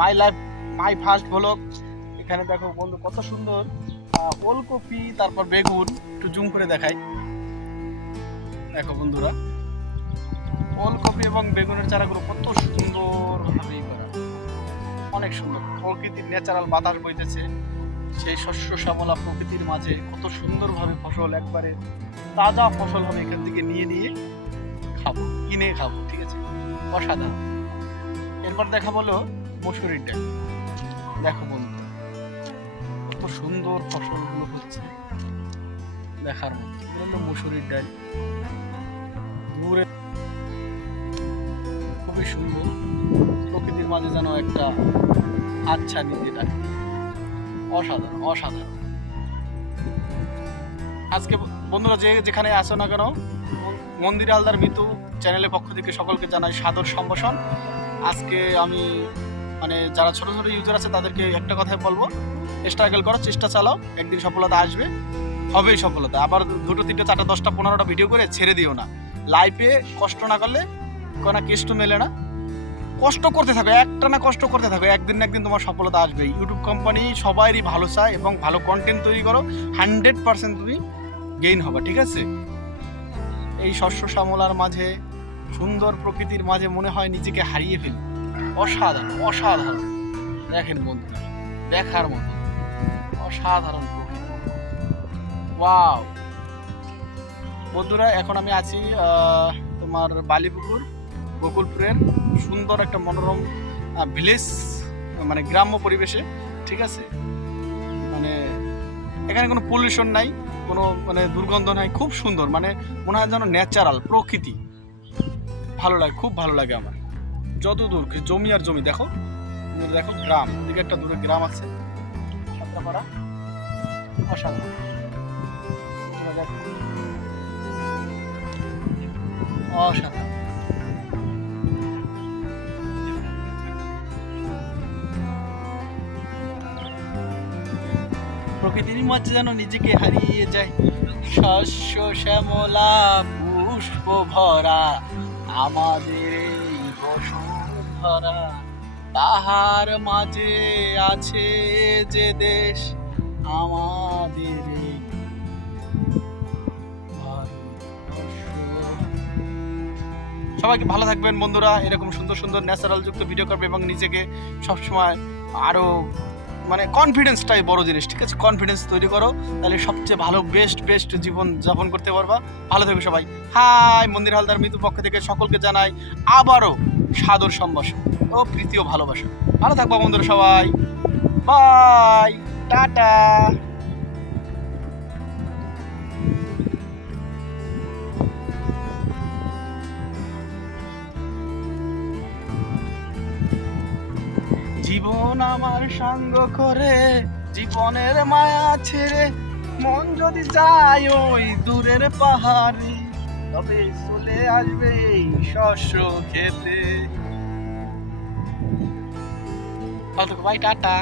My life my first blog. এখানে দেখো বন্ধু কত সুন্দর ওলকপি, তারপর বেগুন, একটু জুম করে দেখাই। দেখো বন্ধুরা, ওলকপি এবং বেগুনের চারাগুলো কত সুন্দর ভাবেই করা, অনেক সুন্দর। প্রকৃতির ন্যাচারাল বাতাস বইতেছে, সেই শস্য শ্যামলা প্রকৃতির মাঝে কত সুন্দরভাবে ফসল, একবারে তাজা ফসল হবে, এখান থেকে নিয়ে খাবো, কিনে খাবো, ঠিক আছে, অসাধারণ। এরপর দেখা বলো মসুরির ডাল। দেখো বন্ধু কত সুন্দর ফসলগুলো হচ্ছে, দেখার মতো। এগুলো হলো মসুরির ডাল, দূরে খুবই সুন্দর, প্রকৃতির মাঝে যেন একটা আচ্ছা নিজে ডাকে, অসাধারণ অসাধারণ। আজকে বন্ধুরা যে যেখানে আসো না কেন, মন্দির হালদার মিতু চ্যানেলের পক্ষ থেকে সকলকে জানাই সাদর সম্ভাষণ। আজকে আমি মানে যারা ছোট ছোট ইউজার আছে তাদেরকে একটা কথাই বলবো, স্ট্রাগল করার চেষ্টা চালাও, একদিন সফলতা আসবে, হবেই সফলতা। আবার 2, 3, 4, 10, 15টা ভিডিও করে ছেড়ে দিও না। লাইফে কষ্ট না করলে কোনো কেষ্ট মেলে না। কষ্ট করতে থাকো, একটা না কষ্ট করতে থাকো, একদিন না একদিন তোমার সফলতা আসবে। ইউটিউব কোম্পানি সবারই ভালো চায় এবং ভালো কন্টেন্ট তৈরি করো, 100% তুমি গেইন হবে, ঠিক আছে। এই শস্য শ্যামলার মাঝে, সুন্দর প্রকৃতির মাঝে মনে হয় নিজেকে হারিয়ে ফেলি। অসাধারণ অসাধারণ, দেখেন বন্ধুরা, দেখার মতো অসাধারণ প্রকৃতি। ওয়াও বন্ধুরা, এখন আমি আছি তোমার বালিপুকুর, বকুলপুরের সুন্দর একটা মনোরম ভিলেজ, মানে গ্রাম্য পরিবেশে, ঠিক আছে। মানে এখানে কোনো পলিউশন নাই, কোনো মানে দুর্গন্ধ নাই, খুব সুন্দর, মানে মনে হয় যেন ন্যাচারাল প্রকৃতি। ভালো লাগে, খুব ভালো লাগে আমার। যত দূর জমি আর জমি, দেখো দেখো গ্রাম, দিকে একটা দূরে গ্রাম আছে, সাতটাপাড়া, অসাধারণ। অসাধারণ প্রকৃতির মাঝে যেন নিজেকে হারিয়ে যায়, শস্য শ্যামলা পুষ্প ভরা আমাদের এই বসুন্ধরা, তাহার মাঝে আছে যে দেশ আমাদের এই ভারতবর্ষ। সবাইকে ভালো থাকবেন বন্ধুরা, এরকম সুন্দর সুন্দর ন্যাচারাল যুক্ত ভিডিও করবে এবং নিজেকে সবসময় আরো মানে কনফিডেন্সটাই বড় জিনিস, ঠিক আছে। কনফিডেন্স তৈরি করো, তাহলে সবচেয়ে ভালো বেস্ট জীবন যাপন করতে পারবা। ভালো থেকো সবাই। হাই, মন্দির হালদার মিতুর পক্ষ থেকে সকলকে জানাই আবারও সাদর সম্ভাষণ ও প্রীতি ও ভালোবাসা। ভালো থাকবা বন্ধুরা সবাই, বাই, টাটা। জীবন আমার সঙ্গ করে, জীবনের মায়া ছেড়ে মন যদি যায় ওই দূরের পাহাড়ে, তবে চলে আসবে এই শস্য খেতে। ভালো থাকো ভাই, টাটা।